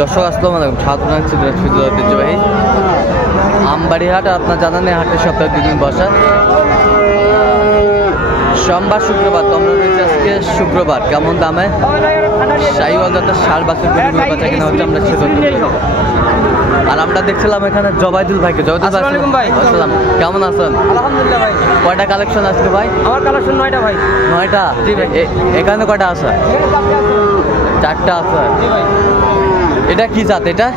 দর্শক আসসালামু আলাইকুম, স্বাগত জানাচ্ছি ঐতিহ্যবাহী আমবাড়ি হাট। আপনার জানেন এই হাটের সপ্তাহে 2 দিন বসা, সোমবার শুক্রবার। তোমরা রয়েছে আজকে শুক্রবার। কেমন দামে শাহিওয়াল জাতের ষাঁড় বাছুর বেচা কিনা হচ্ছে আমরা সেটা। আর আমরা দেখছিলাম এখানে জবাইদুল ভাইকে। জবাইদুল ভাই আসসালাম, কেমন আছেন? আলহামদুলিল্লাহ ভাই। কয়টা কালেকশন আজকে ভাই? আমার কালেকশন 9টা ভাই। 9টা? জি ভাই। এখানে কয়টা আছে? 4টা আছে। জি ভাই। এটা কি জাত? এটা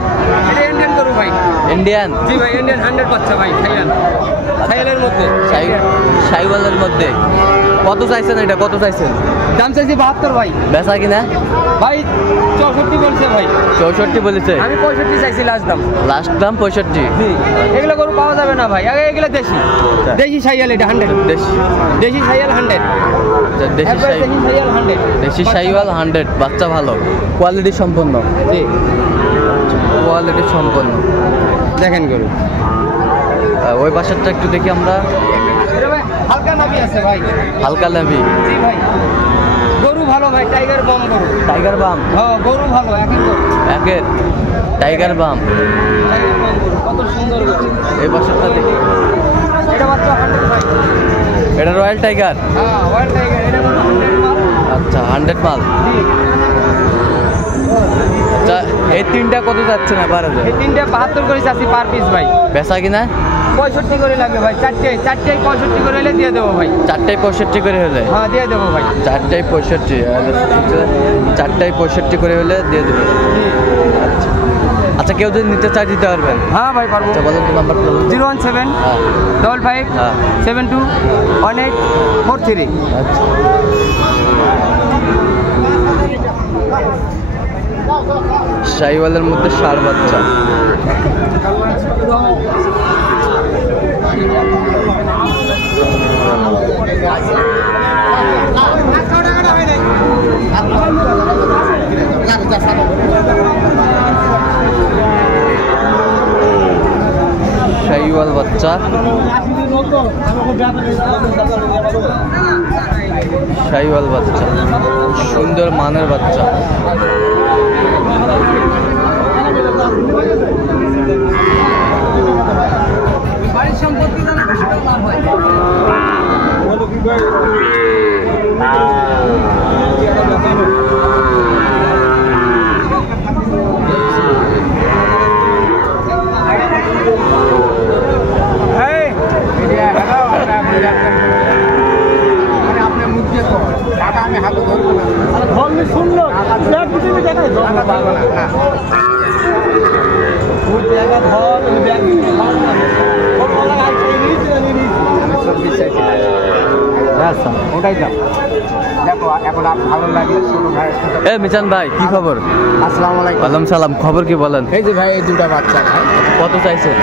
ইন্ডিয়ান গরু ভাই। ইন্ডিয়ান? জি ভাই, ইন্ডিয়ান 100 বাচ্চা ভাই। শাহিওয়ালের মধ্যে। শাহিওয়ালের মধ্যে কত চাইছেন? এটা কত চাইছেন? দাম চাইছি 72 ভাই। বেচা কিনা ভাই 64 বলছে ভাই। 64 বলেছে? আমি 65 চাইছি লাস্ট দাম। লাস্ট দাম 65? জি। এগুলো গরু পাওয়া যাবে না ভাই। আগে এগুলো দেশি শাহিওয়াল। এটা 100 দেশি শাহিওয়াল 100। দেশি শাহিওয়াল 100। দেশি শাহিওয়াল 100। বাচ্চা ভালো, কোয়ালিটি সম্পন্ন। জি, কোয়ালিটি সম্পন্ন। দেখেন গরু। ওই পাশেরটা একটু দেখি আমরা। হালকা নাভি আছে ভাই। হালকা নাভি? জি ভাই। গরু ভালো ভাই। টাইগার বাম গরু। টাইগার বাম? হ্যাঁ, গরু ভালো। একের টাইগার বাম। টাইগার বাম গরু কত সুন্দর গরু। এই পাশেরটা দেখি। এটা মাত্র 100 ভাই। এটা রয়্যাল টাইগার? হ্যাঁ, রয়্যাল টাইগার। এটা মাত্র 100 মাল। আচ্ছা, 100 মাল। জি। আচ্ছা, এই তিনটা কত যাচ্ছে না পারে? এই তিনটা 72 করে চাচ্ছি পার পিস ভাই। বেচা কিনা 65 করে লাগবে ভাই। চারটে 65 করে হলে দিয়ে দেবো ভাই। 4টায় 65 করে হলে? হ্যাঁ, দিয়ে দেবো ভাই। 4টায় 65? 4টায় 65 করে হলে দিয়ে দেবে। আচ্ছা আচ্ছা, কেউ যদি নিতে চায় দিতে পারবেন? হ্যাঁ ভাই, পারবো। আচ্ছা, বলুন তো নাম্বারটা। 017 55 72 18 43। আচ্ছা, শাহিওয়ালের মধ্যে ষাঁড় বাচ্চা। শাহিওয়াল বাচ্চা, শাহিওয়াল বাচ্চা, সুন্দর মানের বাচ্চা। বাড়ির সম্পত্তি জানা বেশি লাভ হয়। আমি হাতে ধরবো না। শুনলো দেখাই ওটাই দাম। দেখো এখন ভালো লাগলে ছোটো ভাই। মিজান ভাই, কি খবর? আসসালামু আলাইকুম। ওয়ালাইকুম সালাম। খবর কি বলেন? এই যে ভাই, এই দুটা বাচ্চা ভাই। কত চাইছেন?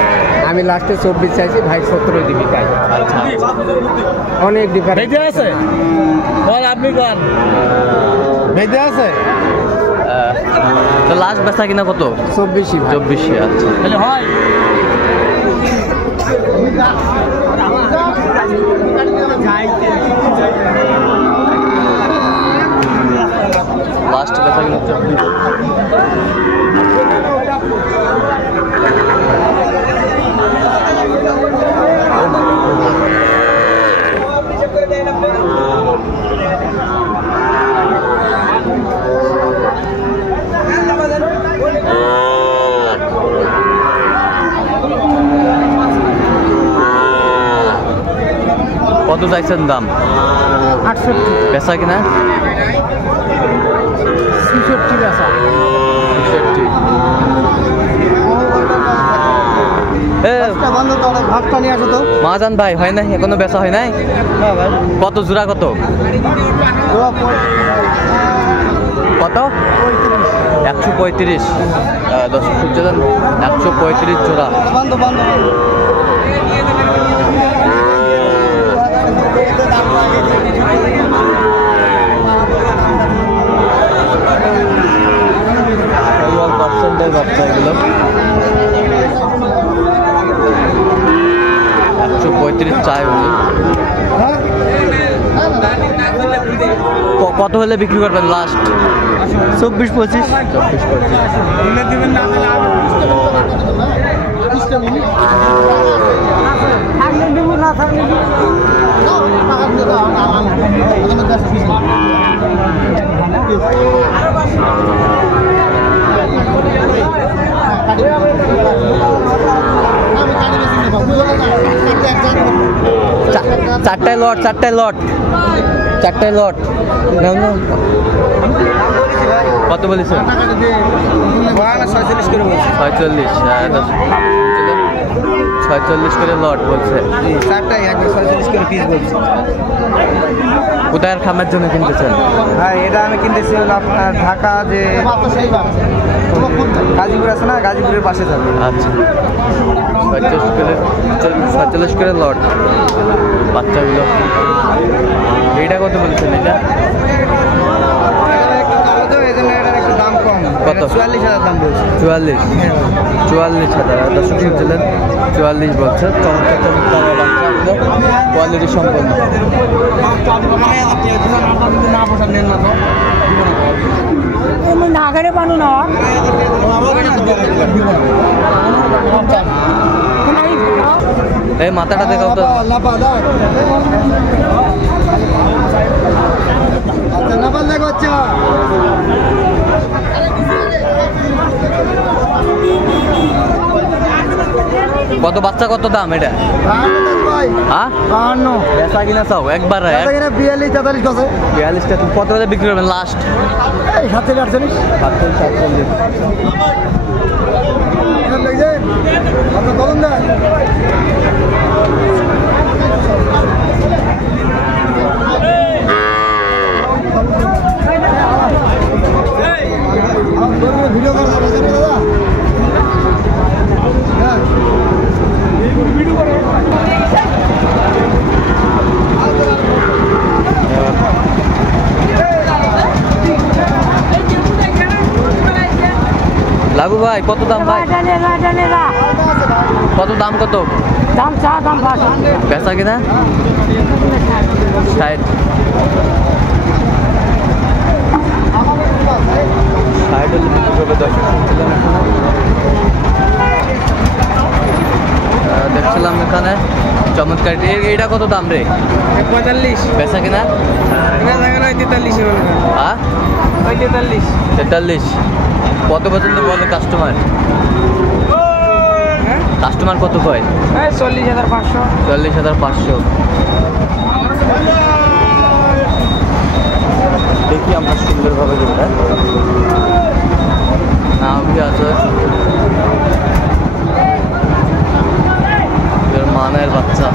আমি লাস্টে 24 চাইছি ভাই। 17 দিবি তাই। আচ্ছা, অনেক ডিফারেন্স ভেজে আছে। বল আপনি কোন ভেজে আছে। তো লাস্ট বেচা কিনা কত? 24। 24? আচ্ছা, তাহলে হয়। লাস্ট বেচা কিনা 24। কত চাইছেন দাম? 68। বেচা কিনা 66 বেচা। 66? ভাতটা নিয়ে আসো তো। মাজান ভাই, হয় নাই এখনো বেচা হয় নাই? কত জোড়া? কত কত? 135? 135 জোড়া। পার্সেন্টের বাচ্চা এগুলো। 135 চাই উনি। কত হলে বিক্রি করবেন লাস্ট? 24-25। 4টায় লট 4টায় লট নাও না। কত বলেছেন? 46 করে বলছি। 46। 46 করে লট বলছে। 4টায় 46 করে পিস বলছি। কোথায় খামার জন্য কিনতেছেন? হ্যাঁ, এটা আমি কিনতেছি হলো আপনার ঢাকা যে গাজীপুর আছে না, গাজীপুরের পাশে যাবে। আচ্ছা, 47 করে লট বাচ্চাগুলো। এইটা কত বলেছেন? এটা কত? 44,000 দাম বলছি। 44,000। দর্শক শুনছিলেন 44 বলছে। চমৎকার বাচ্চাগুলো কোয়ালিটি সম্পন্ন। এই মাথাটা দেখাও তো। কত বাচ্চা, কত দাম এটা? হ্যাঁ, 52। বেচা কিনা চাও একবার? 42টা। তুমি কত করে বিক্রি করবেন লাস্ট? 47-48। লাগু ভাই, কত দাম ভাই? কত দাম? কত দাম? বেচা কিনা? 60। 60 হলে বিক্রি করবে। দেখছিলাম এখানে চমৎকার। এইটা কত দাম রে? 45। বেচা কিনা? 43। হ্যাঁ, 43। কত পর্যন্ত বলে কাস্টমার? কাস্টমার কত কয়? 40,500। 40,500। দেখি আমরা সুন্দরভাবে যেটা না আছে মানের বাচ্চা।